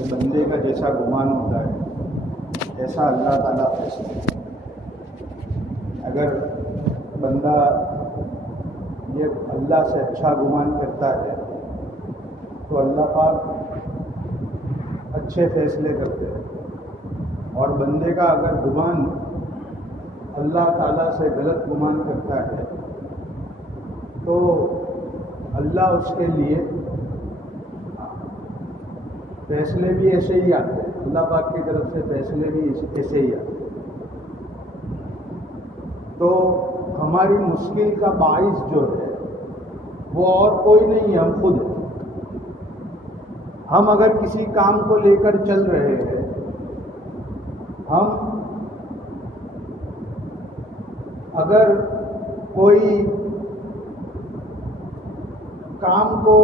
کہ بندے کا جیسا گمان ہوتا ہے ایسا اللہ تعالیٰ فیصلے. اگر بندہ یہ اللہ سے اچھا گمان کرتا ہے تو اللہ پاک اچھے فیصلے کرتے ہیں، اور بندے کا اگر گمان اللہ تعالیٰ سے غلط گمان کرتا ہے تو اللہ اس کے لیے فیصلے بھی ایسے ہی آتے ہیں، اللہ پاک کی طرف سے فیصلے بھی ایسے ہی آتے ہیں. تو ہماری مشکل کا باعث جو ہے وہ اور کوئی نہیں، ہم خود ہیں. ہم اگر کسی کام کو لے کر چل رہے ہیں، ہم اگر کوئی کام کو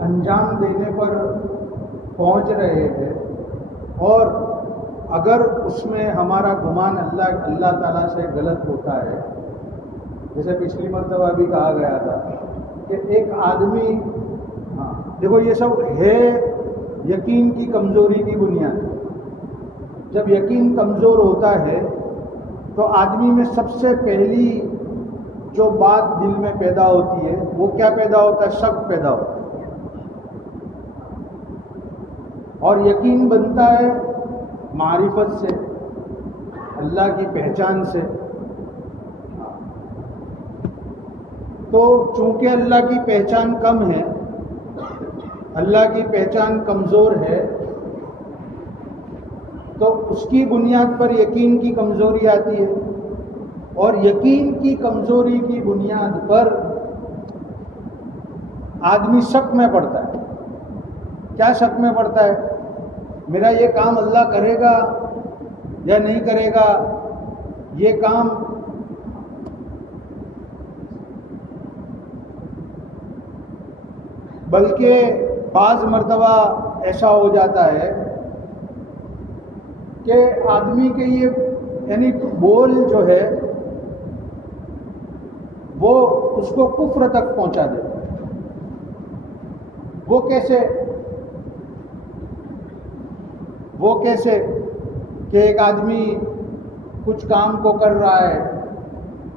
انجام دینے پر پہنچ رہے ہیں اور اگر اس میں ہمارا گمان اللہ تعالیٰ سے غلط ہوتا ہے، جیسے پچھلی مرتبہ بھی کہا گیا تھا کہ ایک آدمی، دیکھو یہ سب ہے یقین کی کمزوری کی بنیاد. جب یقین کمزور ہوتا ہے تو آدمی میں سب سے پہلی جو بات دل میں پیدا ہوتی ہے وہ کیا پیدا ہوتا ہے؟ شک پیدا ہوتا ہے. اور یقین بنتا ہے معرفت سے، اللہ کی پہچان سے. تو چونکہ اللہ کی پہچان کم ہے، اللہ کی پہچان کمزور ہے، تو اس کی بنیاد پر یقین کی کمزوری آتی ہے، اور یقین کی کمزوری کی بنیاد پر آدمی شک میں پڑتا ہے. کیا شک میں پڑتا ہے؟ میرا یہ کام اللہ کرے گا یا نہیں کرے گا؟ یہ کام بلکہ بعض مرتبہ ایسا ہو جاتا ہے کہ آدمی کے یہ یعنی بول جو ہے وہ اس کو کفر تک پہنچا دیتا ہے. وہ کیسے کہ ایک آدمی کچھ کام کو کر رہا ہے،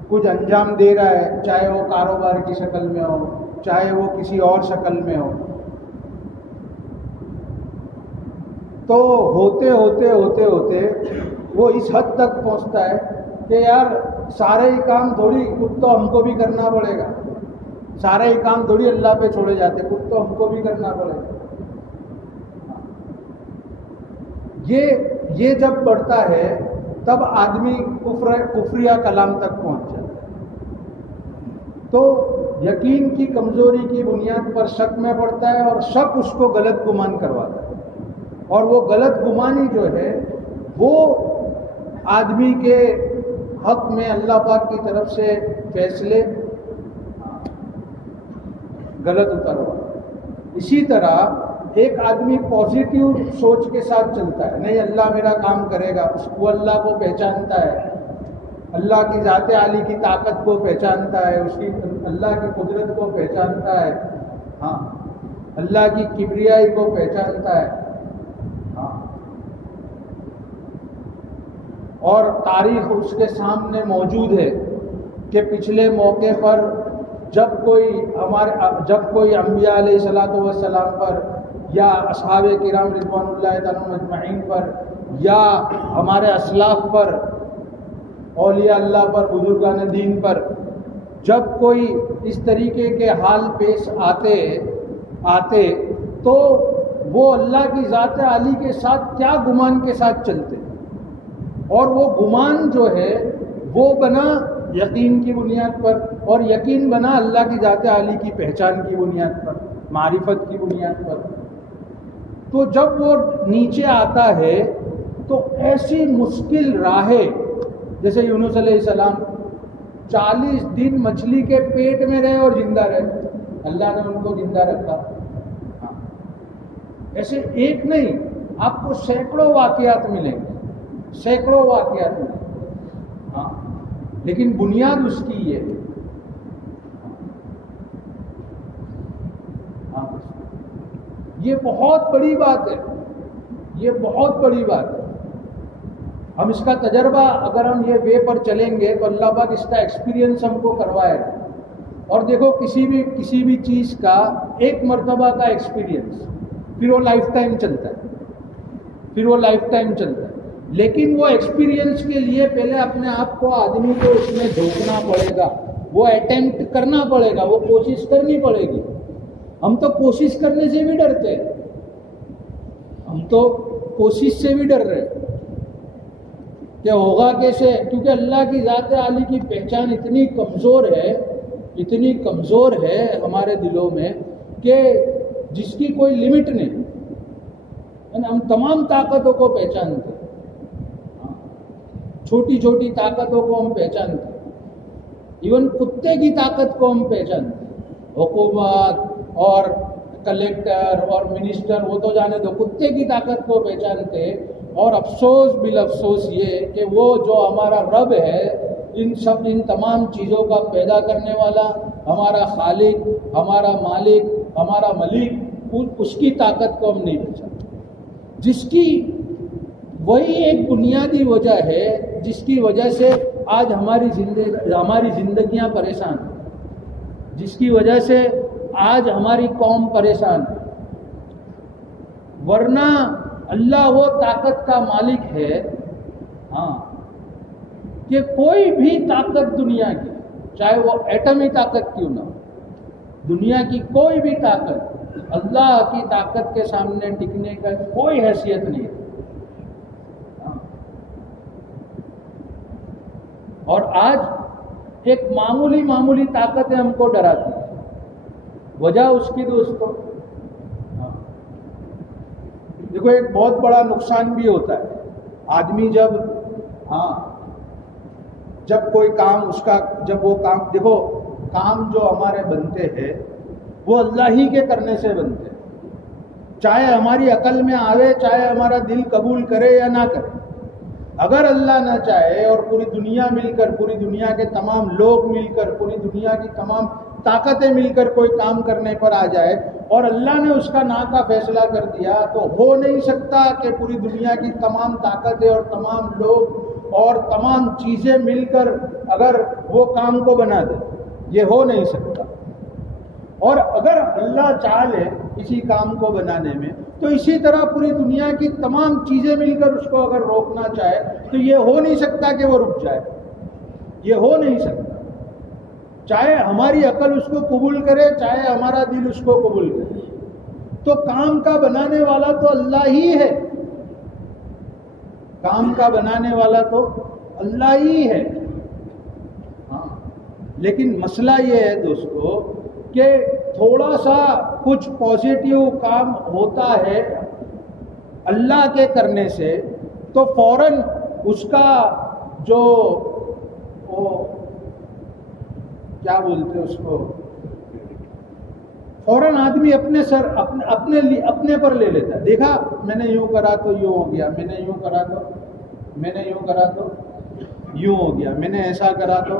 کچھ انجام دے رہا ہے، چاہے وہ کاروبار کی شکل میں ہو، چاہے وہ کسی اور شکل میں ہو، تو ہوتے وہ اس حد تک پہنچتا ہے کہ یار سارے ہی کام تھوڑی خود تو ہم کو بھی کرنا پڑے گا، سارے ہی کام تھوڑی اللہ پہ چھوڑے جاتے، خود تو ہم کو بھی کرنا پڑے گا. یہ جب بڑھتا ہے تب آدمی کفریہ کلام تک پہنچ جاتا ہے. تو یقین کی کمزوری کی بنیاد پر شک میں پڑتا ہے، اور شک اس کو غلط گمان کرواتا ہے، اور وہ غلط گمانی جو ہے وہ آدمی کے حق میں اللہ پاک کی طرف سے فیصلے غلط اترواتا ہے. اسی طرح ایک آدمی پازیٹیو سوچ کے ساتھ چلتا ہے، نہیں اللہ میرا کام کرے گا، وہ اللہ کو پہچانتا ہے، اللہ کی ذات عالی کی طاقت کو پہچانتا ہے، اس کی اللہ کی قدرت کو پہچانتا ہے، اللہ کی کبریائی کو پہچانتا ہے. اور تاریخ اس کے سامنے موجود ہے کہ پچھلے موقع پر جب کوئی انبیاء علیہ الصلوۃ والسلام پر یا اصحاب کرام رضوان اللہ تعالیٰ اجمعین پر یا ہمارے اسلاف پر، اولیاء اللہ پر، بزرگان دین پر جب کوئی اس طریقے کے حال پیش آتے تو وہ اللہ کی ذات عالی کے ساتھ کیا گمان کے ساتھ چلتے، اور وہ گمان جو ہے وہ بنا یقین کی بنیاد پر، اور یقین بنا اللہ کی ذات عالی کی پہچان کی بنیاد پر، معرفت کی بنیاد پر. تو جب وہ نیچے آتا ہے تو ایسی مشکل راہیں، جیسے یونس علیہ السلام 40 دن مچھلی کے پیٹ میں رہے اور زندہ رہے، اللہ نے ان کو زندہ رکھا. ایسے ایک نہیں، آپ کو سینکڑوں واقعات ملیں گے، سینکڑوں واقعات ملیں گے. لیکن بنیاد اس کی یہ ہے. یہ بہت بڑی بات ہے یہ بہت بڑی بات ہے. ہم اس کا تجربہ اگر ہم یہ وے پر چلیں گے تو اللہ پاک اس کا ایکسپیرینس ہم کو کروائے گا. اور دیکھو کسی بھی چیز کا ایک مرتبہ کا ایکسپیرینس پھر وہ لائف ٹائم چلتا ہے. لیکن وہ ایکسپیرینس کے لیے پہلے اپنے آپ کو آدمی کو اس میں جھونکنا پڑے گا, وہ اٹیمپٹ کرنا پڑے گا, وہ کوشش کرنی پڑے گی. ہم تو کوشش کرنے سے بھی ڈرتے ہیں, ڈر رہے کہ ہوگا کیسے, کیونکہ اللہ کی ذات عالی کی پہچان اتنی کمزور ہے ہمارے دلوں میں کہ جس کی کوئی لمٹ نہیں. ہم تمام طاقتوں کو پہچانتے ہیں, چھوٹی چھوٹی طاقتوں کو ہم پہچانتے ہیں, ایون کتے کی طاقت کو ہم پہچانتے ہیں. حکومت اور کلیکٹر اور منسٹر وہ تو جانے دو, کتے کی طاقت کو پہچانتے ہیں. اور افسوس بالافسوس یہ کہ وہ جو ہمارا رب ہے, ان تمام چیزوں کا پیدا کرنے والا, ہمارا خالق, ہمارا مالک, ہمارا ملک, اس کی طاقت کو ہم نہیں پہچانتے. جس کی وہی ایک بنیادی وجہ ہے جس کی وجہ سے آج ہماری زندگیاں پریشان ہیں, جس کی وجہ سے آج ہماری قوم پریشان ہے. ورنہ اللہ وہ طاقت کا مالک ہے کہ کوئی بھی طاقت دنیا کی, چاہے وہ ایٹمی طاقت کیوں نہ ہو, دنیا کی کوئی بھی طاقت اللہ کی طاقت کے سامنے ٹکنے کا کوئی حیثیت نہیں ہے. اور آج ایک معمولی طاقتیں ہم کو ڈراتی ہیں. وجہ اس کی دوستوں دیکھو, ایک بہت بڑا نقصان بھی ہوتا ہے. آدمی جب کوئی کام جب وہ کام, دیکھو کام جو ہمارے بنتے ہیں وہ اللہ ہی کے کرنے سے بنتے ہیں, چاہے ہماری عقل میں آوے, چاہے ہمارا دل قبول کرے یا نہ کرے. اگر اللہ نہ چاہے اور پوری دنیا مل کر, پوری دنیا کے تمام لوگ مل کر, پوری دنیا کی تمام طاقتیں مل کر کوئی کام کرنے پر آ جائے اور اللہ نے اس کا نا کا فیصلہ کر دیا, تو ہو نہیں سکتا کہ پوری دنیا کی تمام طاقتیں اور تمام لوگ اور تمام چیزیں مل کر اگر وہ کام کو بنا دے. یہ ہو نہیں سکتا. اور اگر اللہ چاہ لے کسی کام کو بنانے میں, تو اسی طرح پوری دنیا کی تمام چیزیں مل کر اس کو اگر روکنا چاہے تو یہ ہو نہیں سکتا کہ وہ رک جائے. یہ ہو نہیں سکتا. چاہے ہماری عقل اس کو قبول کرے, چاہے ہمارا دل اس کو قبول کرے, تو کام کا بنانے والا تو اللہ ہی ہے. کام کا بنانے والا تو اللہ ہی ہے. لیکن مسئلہ یہ ہے دوستو کہ تھوڑا سا کچھ پازیٹیو کام ہوتا ہے اللہ کے کرنے سے, تو فوراً اس کا جو کیا بولتے ہیں اس کو, فوراً آدمی اپنے پر لے لیتا ہے. دیکھا میں نے یوں کرا تو یوں ہو گیا, میں نے یوں کرا تو یوں ہو گیا, میں نے ایسا کرا تو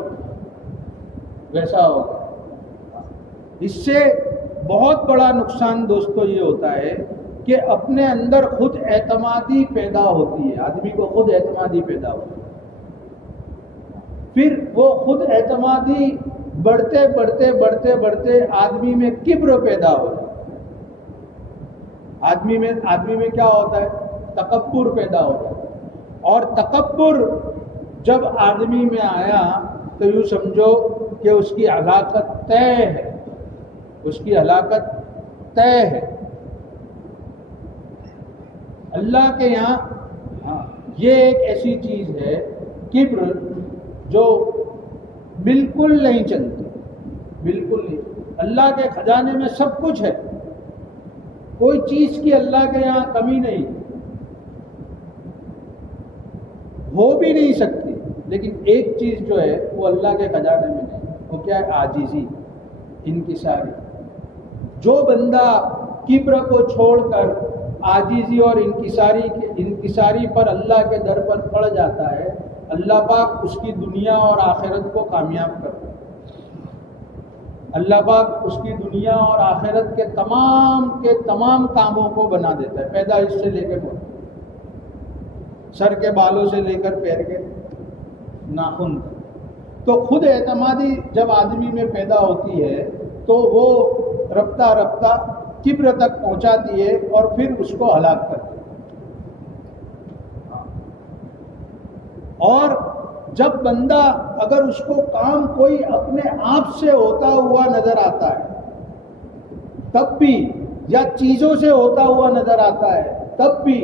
ویسا ہو گیا. اس سے بہت بڑا نقصان دوستو یہ ہوتا ہے کہ اپنے اندر خود اعتمادی پیدا ہوتی ہے. آدمی کو خود اعتمادی پیدا ہوتی ہے. پھر وہ خود اعتمادی بڑھتے آدمی میں کبر پیدا ہو جاتا ہے. آدمی میں کیا ہوتا ہے, تکبر پیدا ہو جاتا ہے. اور تکبر جب آدمی میں آیا تو یوں سمجھو کہ اس کی ہلاکت طے ہے. اس کی ہلاکت طے ہے. اللہ کے یہاں یہ ایک ایسی چیز ہے کبر جو بالکل نہیں چلتی, بالکل نہیں. اللہ کے خزانے میں سب کچھ ہے, کوئی چیز کی اللہ کے یہاں کمی نہیں, ہو بھی نہیں سکتی. لیکن ایک چیز جو ہے وہ اللہ کے خزانے میں نہیں, وہ کیا ہے, عاجزی, انکساری. جو بندہ کبر کو چھوڑ کر عاجزی اور انکساری پر اللہ کے در پر پڑ جاتا ہے, اللہ پاک اس کی دنیا اور آخرت کو کامیاب کرتا ہے. اللہ پاک اس کی دنیا اور آخرت کے تمام کاموں کو بنا دیتا ہے, پیدائش سے لے کے موت. سر کے بالوں سے لے کر پیر کے ناخن تک. تو خود اعتمادی جب آدمی میں پیدا ہوتی ہے تو وہ رفتہ رفتہ کبر تک پہنچاتی ہے اور پھر اس کو ہلاک کرتی ہے. اور جب بندہ اگر اس کو کام کوئی اپنے آپ سے ہوتا ہوا نظر آتا ہے تب بھی, یا چیزوں سے ہوتا ہوا نظر آتا ہے تب بھی,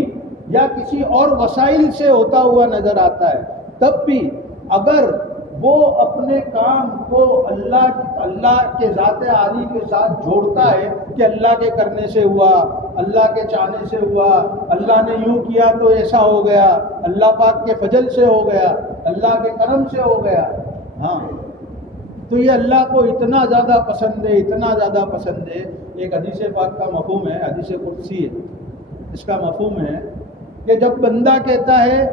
یا کسی اور وسائل سے ہوتا ہوا نظر آتا ہے تب بھی, اگر وہ اپنے کام کو اللہ کے ذات عالی کے ساتھ جوڑتا ہے کہ اللہ کے کرنے سے ہوا, اللہ کے چاہنے سے ہوا, اللہ نے یوں کیا تو ایسا ہو گیا, اللہ پاک کے فضل سے ہو گیا, اللہ کے کرم سے ہو گیا, ہاں, تو یہ اللہ کو اتنا زیادہ پسند ہے, اتنا زیادہ پسند ہے. ایک حدیث پاک کا مفہوم ہے, حدیث قدسی ہے, اس کا مفہوم ہے کہ جب بندہ کہتا ہے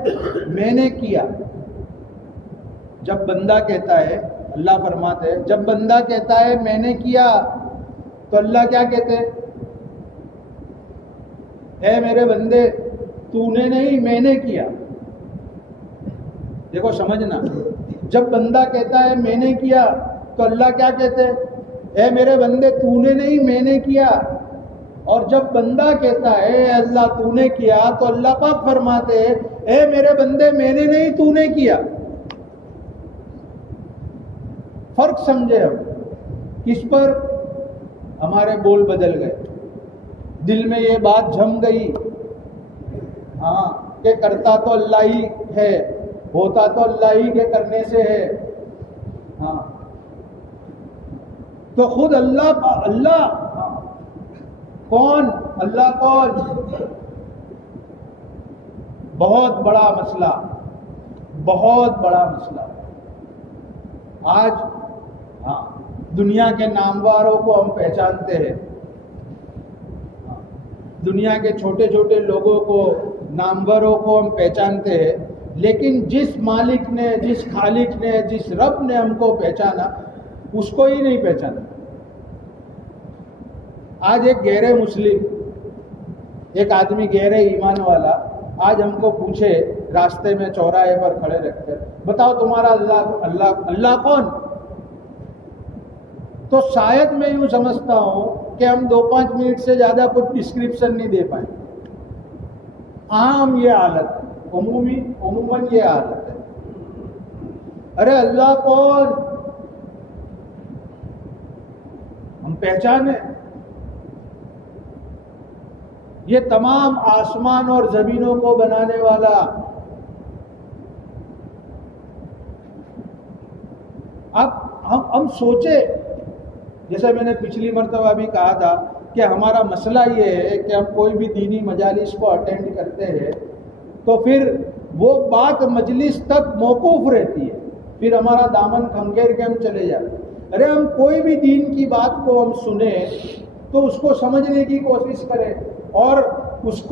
میں نے کیا, جب بندہ کہتا ہے, اللہ فرماتے ہیں جب بندہ کہتا ہے میں نے کیا تو اللہ کیا کہتے ہیں, اے میرے بندے تو نے نہیں میں نے کیا. دیکھو سمجھنا, جب بندہ کہتا ہے میں نے کیا تو اللہ کیا کہتے ہیں, اے میرے بندے تو نے نہیں میں نے کیا. اور جب بندہ کہتا ہے اے اللہ تو نے کیا تو اللہ پاک فرماتے ہیں اے میرے بندے میں نے نہیں تو نے کیا. فرق سمجھے ہم, کس پر ہمارے بول بدل گئے, دل میں یہ بات جم گئی ہاں کہ کرتا تو اللہ ہی ہے, ہوتا تو اللہ ہی کے کرنے سے ہے. ہاں تو خود اللہ کون, اللہ کون, بہت بڑا مسئلہ, بہت بڑا مسئلہ. آج ہاں دنیا کے نامواروں کو ہم پہچانتے ہیں, دنیا کے چھوٹے چھوٹے لوگوں کو, ناموروں کو ہم پہچانتے ہیں, لیکن جس مالک نے, جس خالق نے, جس رب نے ہم کو پہچانا اس کو ہی نہیں پہچانا. آج ایک غیر مسلم, ایک آدمی غیر ایمان والا آج ہم کو پوچھے راستے میں چوراہے پر کھڑے رکھ کر, بتاؤ تمہارا اللہ کون, تو شاید میں یوں سمجھتا ہوں کہ ہم 2-5 منٹ سے زیادہ کچھ ڈسکرپشن نہیں دے پائیں. عام یہ حالت ہے, عموماً یہ حالت ہے. ارے اللہ کون, ہم پہچانے, یہ تمام آسمان اور زمینوں کو بنانے والا. اب ہم سوچے, جیسے میں نے پچھلی مرتبہ بھی کہا تھا کہ ہمارا مسئلہ یہ ہے کہ ہم کوئی بھی دینی مجالس کو اٹینڈ کرتے ہیں تو پھر وہ بات مجلس تک موقوف رہتی ہے, پھر ہمارا دامن کھنگیر کے ہم چلے جاتے ہیں. ارے ہم کوئی بھی دین کی بات کو ہم سنیں تو اس کو سمجھنے کی کوشش کریں, اور اس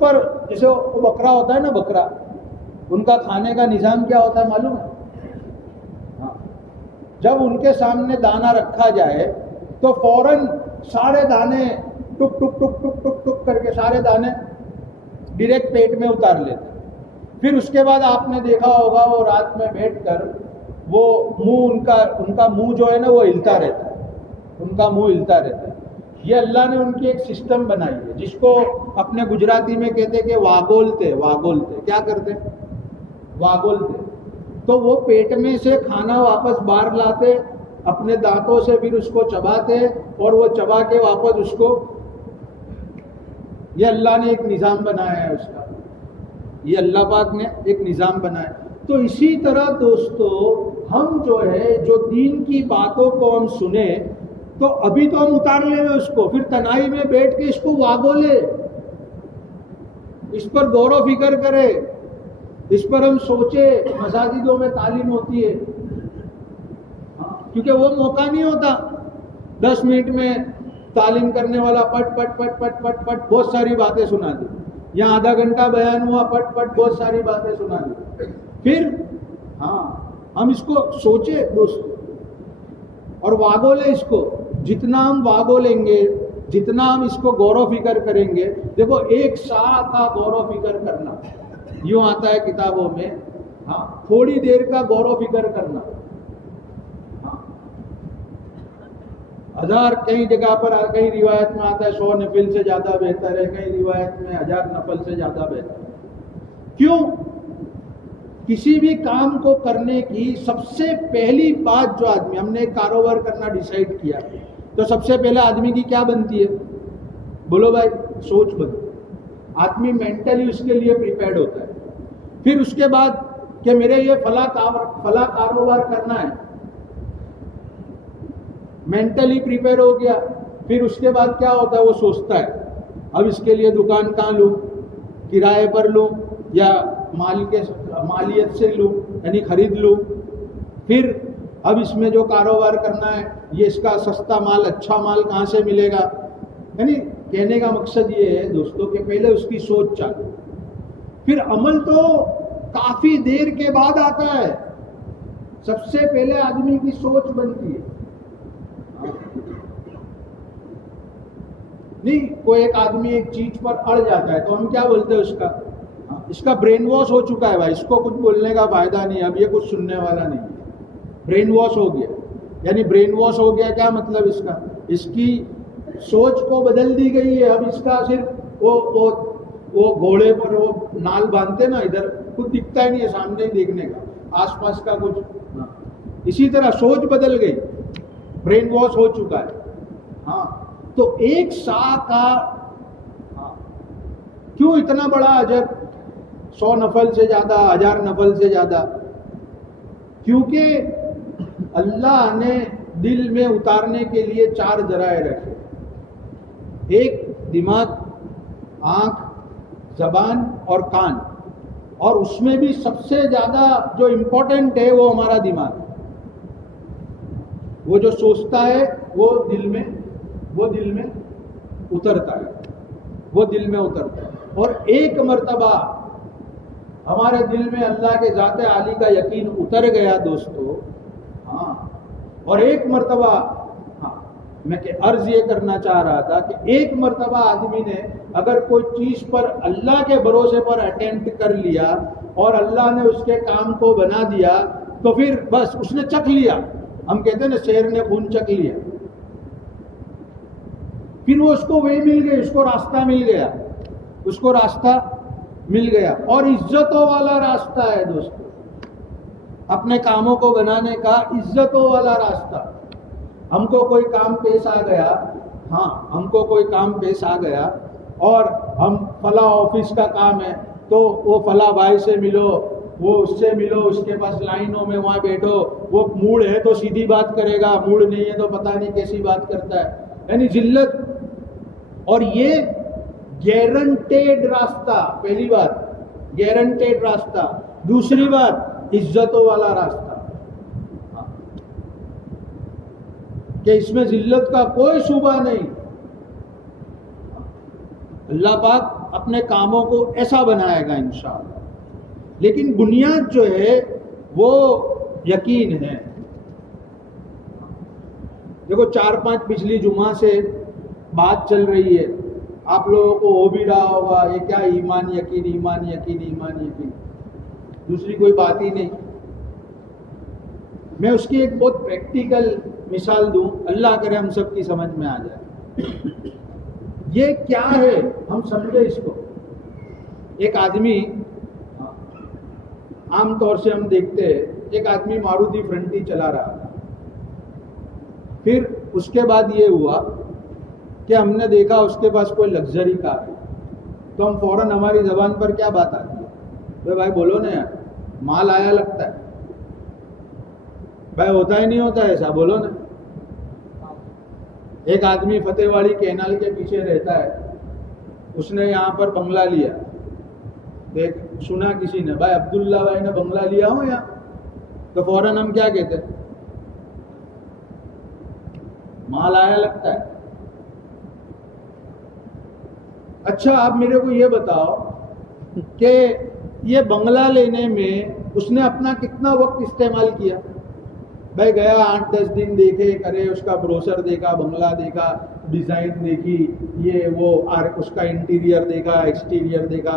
پر جیسے وہ بکرا ہوتا ہے نا, بکرا, ان کا کھانے کا نظام کیا ہوتا ہے معلوم ہے؟ جب ان کے سامنے دانہ رکھا جائے تو فوراً سارے دانے ٹک ٹک ٹک ٹک ٹک ٹک کر کے سارے دانے ڈائریکٹ پیٹ میں اتار لیتے. پھر اس کے بعد آپ نے دیکھا ہوگا وہ رات میں بیٹھ کر وہ منہ ان کا منہ جو ہے نا وہ ہلتا رہتا ہے, ان کا منہ ہلتا رہتا ہے. یہ اللہ نے ان کی ایک سسٹم بنائی ہے جس کو اپنے گجراتی میں کہتے کہ واگولتے. کیا کرتے, واگولتے. تو وہ پیٹ میں سے کھانا واپس باہر لاتے, اپنے دانتوں سے پھر اس کو چباتے, اور وہ چبا کے واپس اس کو, یہ اللہ نے ایک نظام بنایا ہے اس کا, یہ اللہ پاک نے ایک نظام بنایا. تو اسی طرح دوستو ہم جو ہے جو دین کی باتوں کو ہم سنیں تو ابھی تو ہم اتار لیں اس کو, پھر تنہائی میں بیٹھ کے اس کو واگولے, اس پر غور و فکر کرے, اس پر ہم سوچے. مساجدوں میں تعلیم ہوتی ہے کیونکہ وہ موقع نہیں ہوتا 10 منٹ میں تعلیم کرنے والا پٹ پٹ پٹ پٹ پٹ پٹ بہت ساری باتیں سنا دی, یہاں آدھا گھنٹہ بیان ہوا پٹ پٹ بہت ساری باتیں سنا دی. پھر ہاں ہم اس کو سوچے دوست اور واگولے اس کو. جتنا ہم واگولیں گے, جتنا ہم اس کو غور و فکر کریں گے, دیکھو 1 سال کا غور و فکر کرنا, یوں آتا ہے کتابوں میں، ہاں تھوڑی دیر کا غور و فکر کرنا، ہاں 1000 کئی جگہ پر کئی روایت میں آتا ہے 100 نفل سے زیادہ بہتر ہے، کئی روایت میں 1000 نفل سے زیادہ بہتر ہے۔ کیوں؟ کسی بھی کام کو کرنے کی سب سے پہلی بات جو آدمی، ہم نے ایک کاروبار کرنا ڈیسائیڈ کیا تو سب سے پہلے آدمی کی کیا بنتی ہے؟ بولو بھائی، سوچ بنتی ہے۔ آدمی مینٹلی اس کے لیے پریپیئرڈ ہوتا ہے۔ پھر اس کے بعد کہ میرے یہ فلاں کاروبار کرنا ہے، مینٹلی پریپیئر ہو گیا۔ پھر اس کے بعد کیا ہوتا ہے؟ وہ سوچتا ہے اب اس کے لیے دکان کہاں لوں، کرائے پر لوں یا مالیت سے لوں، یعنی خرید لوں۔ پھر اب اس میں جو کاروبار کرنا ہے یہ اس کا سستا مال، اچھا مال کہاں سے ملے گا؟ یعنی کہنے کا مقصد یہ ہے دوستوں کہ پہلے اس کی سوچ چاہیے، پھر عمل تو کافی دیر کے بعد آتا ہے۔ سب سے پہلے آدمی کی سوچ بنتی ہے۔ نہیں، کوئی ایک آدمی ایک چیز پر اڑ جاتا ہے تو ہم کیا بولتے ہیں اس کا برین واش ہو چکا ہے بھائی، اس کو کچھ بولنے کا فائدہ نہیں، اب یہ کچھ سننے والا نہیں ہے، برین واش ہو گیا۔ یعنی برین واش ہو گیا کیا مطلب اس کا؟ اس کی سوچ کو بدل دی گئی ہے۔ اب اس کا صرف وہ گھوڑے پر وہ نال باندھتے نا، ادھر کچھ دکھتا ہی نہیں ہے، سامنے ہی دیکھنے کا، آس پاس کا کچھ۔ اسی طرح سوچ بدل گئی، برین واش ہو چکا ہے۔ ہاں تو ایک سا کا کیوں اتنا بڑا اجر، 100 نفل سے زیادہ، 1000 نفل سے زیادہ؟ کیونکہ اللہ نے دل میں اتارنے کے لیے 4 ذرائع رکھے، ایک دماغ، آنکھ، زبان اور کان، اور اس میں بھی سب سے زیادہ جو امپورٹنٹ ہے وہ ہمارا دماغ۔ وہ جو سوچتا ہے وہ دل میں اترتا ہے، اور ایک مرتبہ ہمارے دل میں اللہ کے ذات عالی کا یقین اتر گیا دوستو، ہاں، اور ایک مرتبہ میں عرض یہ کرنا چاہ رہا تھا کہ ایک مرتبہ آدمی نے اگر کوئی چیز پر اللہ کے بھروسے پر اٹیمپٹ کر لیا اور اللہ نے اس کے کام کو بنا دیا تو پھر بس اس نے چکھ لیا۔ ہم کہتے ہیں نا شیر نے خون چکھ لیا، پھر وہ اس کو وہی مل گئی، اس کو راستہ مل گیا، اور عزتوں والا راستہ ہے دوستو، اپنے کاموں کو بنانے کا عزتوں والا راستہ۔ ہم کو کوئی کام پیش آ گیا اور ہم فلاں آفس کا کام ہے تو وہ فلاں بھائی سے ملو، وہ اس سے ملو، اس کے پاس لائنوں میں وہاں بیٹھو، وہ موڈ ہے تو سیدھی بات کرے گا، موڈ نہیں ہے تو پتہ نہیں کیسی بات کرتا ہے، یعنی ذلت۔ اور یہ گارنٹیڈ راستہ، پہلی بات گارنٹیڈ راستہ، دوسری بات عزتوں والا راستہ، کہ اس میں ذلت کا کوئی شبہ نہیں۔ اللہ پاک اپنے کاموں کو ایسا بنائے گا انشاءاللہ، لیکن بنیاد جو ہے وہ یقین ہے۔ دیکھو 4-5 پچھلی جمعہ سے بات چل رہی ہے، آپ لوگوں کو ہو بھی رہا ہوگا یہ کیا ایمان یقین، دوسری کوئی بات ہی نہیں۔ میں اس کی ایک بہت پریکٹیکل مثال دوں، اللہ کرے ہم سب کی سمجھ میں آ جائے۔ یہ کیا ہے ہم سمجھے اس کو۔ ایک آدمی، عام طور سے ہم دیکھتے ہیں ایک آدمی ماروتی فرنٹی چلا رہا تھا، پھر اس کے بعد یہ ہوا کہ ہم نے دیکھا اس کے پاس کوئی لگژری کار ہے، تو ہم فوراً ہماری زبان پر کیا بات آتی ہے؟ بھائی بولو نا یار، مال آیا لگتا ہے، بھائی ہوتا ہی نہیں ہوتا ایسا، بولو نا۔ ایک آدمی فتح واڑی کینال کے پیچھے رہتا ہے، اس نے یہاں پر بنگلہ لیا، دیکھ سنا کسی نے بھائی عبداللہ بھائی نے بنگلہ لیا ہو یہاں، تو فوراً ہم کیا کہتے ہیں؟ مال آیا لگتا ہے۔ اچھا آپ میرے کو یہ بتاؤ کہ یہ بنگلہ لینے میں اس نے اپنا کتنا وقت استعمال کیا؟ بھائی گیا 8-10 دن دیکھے کرے، اس کا بروشر دیکھا، بنگلہ دیکھا، ڈیزائن دیکھی، یہ وہ اس کا انٹیریئر دیکھا، ایکسٹیریئر دیکھا،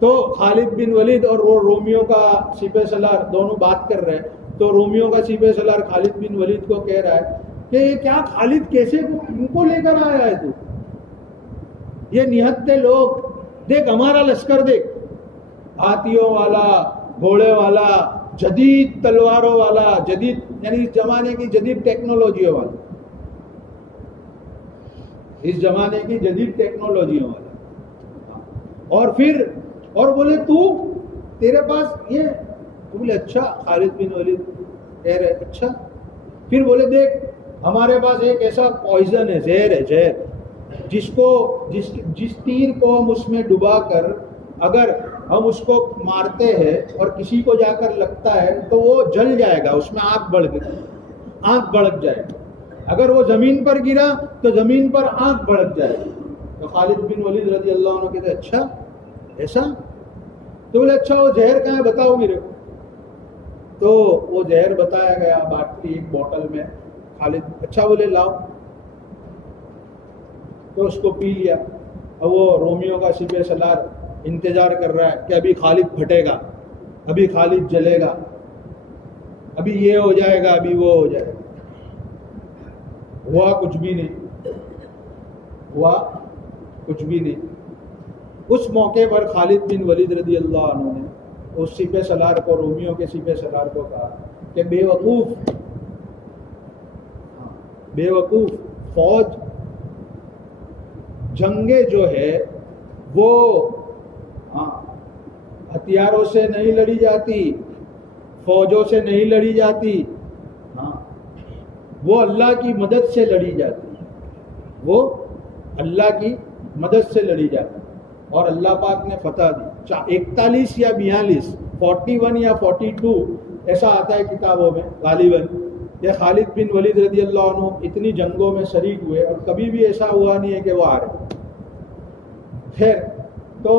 تو خالد بن ولید اور وہ رومیوں کا سپہ سالار دونوں بات کر رہے ہیں. تو رومیوں کا سپہ سالار خالد بن ولید کو کہہ رہا ہے کہ یہ کیا خالد کیسے ان کو لے کر آیا ہے تو؟ یہ نہتے لوگ، دیکھ ہمارا لشکر دیکھ، ہاتھیوں والا، گھوڑے والا، جدید تلواروں والا، جدید یعنی اس زمانے کی جدید ٹیکنالوجیوں والا، اس زمانے کی جدید ٹیکنالوجیوں والا. اور پھر اور بولے تو تیرے پاس یہ، تو بولے اچھا. خالد بن ولید کہہ رہے اچھا. پھر بولے دیکھ ہمارے پاس ایک ایسا پوائزن ہے، زہر ہے، زہر، جس تیر کو ہم اس میں ڈبا کر اگر ہم اس کو مارتے ہیں اور کسی کو جا کر لگتا ہے تو وہ جل جائے گا، اس میں آگ بھڑک جائے گا. اگر وہ زمین پر گرا تو زمین پر آگ بھڑک جائے گا. تو خالد بن ولید رضی اللہ عنہ کہتے اچھا ایسا. تو بولے اچھا وہ زہر کہاں ہے بتاؤ میرے کو. تو وہ زہر بتایا گیا باٹلی ایک بوٹل میں. خالد اچھا بولے لاؤ. تو اس کو پی لیا. اب وہ رومیوں کا سپہ سالار انتظار کر رہا ہے کہ ابھی خالد پھٹے گا، ابھی خالد جلے گا، ابھی یہ ہو جائے گا، ابھی وہ ہو جائے گا. ہوا کچھ بھی نہیں، ہوا کچھ بھی نہیں. اس موقع پر خالد بن ولید رضی اللہ عنہ نے اس سپہ سالار کو، رومیوں کے سپہ سالار کو کہا کہ بے وقوف فوج، جنگیں جو ہے وہ ہتھیاروں سے نہیں لڑی جاتی، فوجوں سے نہیں لڑی جاتی، وہ اللہ کی مدد سے لڑی جاتی، وہ اللہ کی مدد سے لڑی جاتی. اور اللہ پاک نے فتح دی. 41 یا 42 41 یا 42 ایسا آتا ہے کتابوں میں غالباً کہ خالد بن ولید رضی اللہ عنہ اتنی جنگوں میں شریک ہوئے اور کبھی بھی ایسا ہوا نہیں ہے کہ وہ ہارے. خیر، تو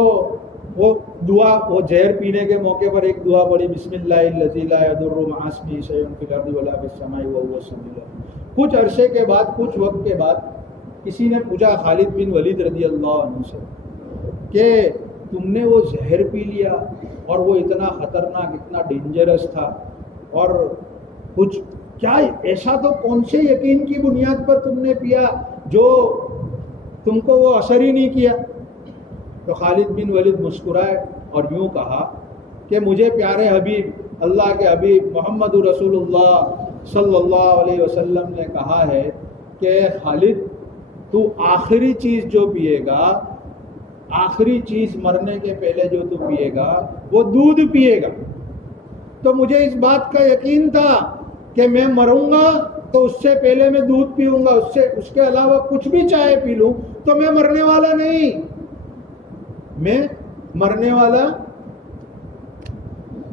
وہ دعا، وہ زہر پینے کے موقع پر ایک دعا پڑھی، بسم اللہ الذی لا یضر مع اسمہ شیء فی الارض ولا فی السماء وهو السمیع العلیم. کچھ عرصے کے بعد، کچھ وقت کے بعد کسی نے پوچھا خالد بن ولید رضی اللہ عنہ سے کہ تم نے وہ زہر پی لیا اور وہ اتنا خطرناک، اتنا ڈینجرس تھا، اور کچھ کیا ایسا تو کون سے یقین کی بنیاد پر تم نے پیا جو تم کو وہ اثر ہی نہیں کیا؟ تو خالد بن ولید مسکرائے اور یوں کہا کہ مجھے پیارے حبیب، اللہ کے حبیب محمد رسول اللہ صلی اللہ علیہ وسلم نے کہا ہے کہ خالد تو آخری چیز جو پیے گا، آخری چیز مرنے کے پہلے جو تو پیے گا وہ دودھ پیے گا. تو مجھے اس بات کا یقین تھا کہ میں مروں گا تو اس سے پہلے میں دودھ پیوں گا، اس کے علاوہ کچھ بھی چاہے پی لوں تو میں مرنے والا نہیں، میں مرنے والا.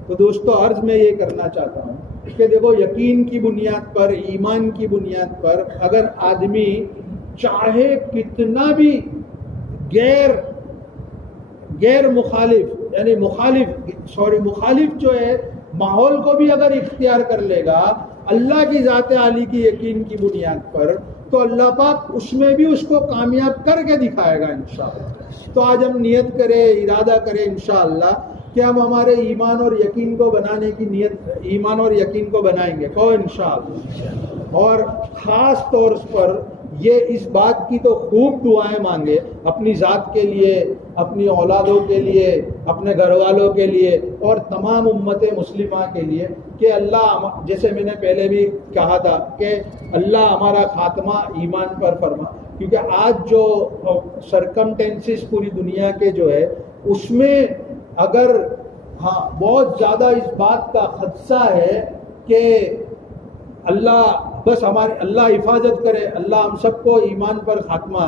تو دوستو عرض میں یہ کرنا چاہتا ہوں کہ دیکھو یقین کی بنیاد پر، ایمان کی بنیاد پر اگر آدمی چاہے کتنا بھی غیر مخالف یعنی مخالف جو ہے ماحول کو بھی اگر اختیار کر لے گا اللہ کی ذات عالی کی یقین کی بنیاد پر، تو اللہ پاک اس میں بھی اس کو کامیاب کر کے دکھائے گا انشاءاللہ. تو آج ہم نیت کریں، ارادہ کریں انشاءاللہ کہ ہم ہمارے ایمان اور یقین کو بنانے کی نیت، ایمان اور یقین کو بنائیں گے کو انشاءاللہ. اور خاص طور پر یہ اس بات کی تو خوب دعائیں مانگے اپنی ذات کے لیے، اپنی اولادوں کے لیے، اپنے گھر والوں کے لیے اور تمام امت مسلمہ کے لیے کہ اللہ، جیسے میں نے پہلے بھی کہا تھا کہ اللہ ہمارا خاتمہ ایمان پر فرما. کیونکہ آج جو سرکمٹینسز پوری دنیا کے جو ہے اس میں اگر بہت زیادہ اس بات کا خدشہ ہے کہ اللہ بس ہماری، اللہ حفاظت کرے، اللہ ہم سب کو ایمان پر خاتمہ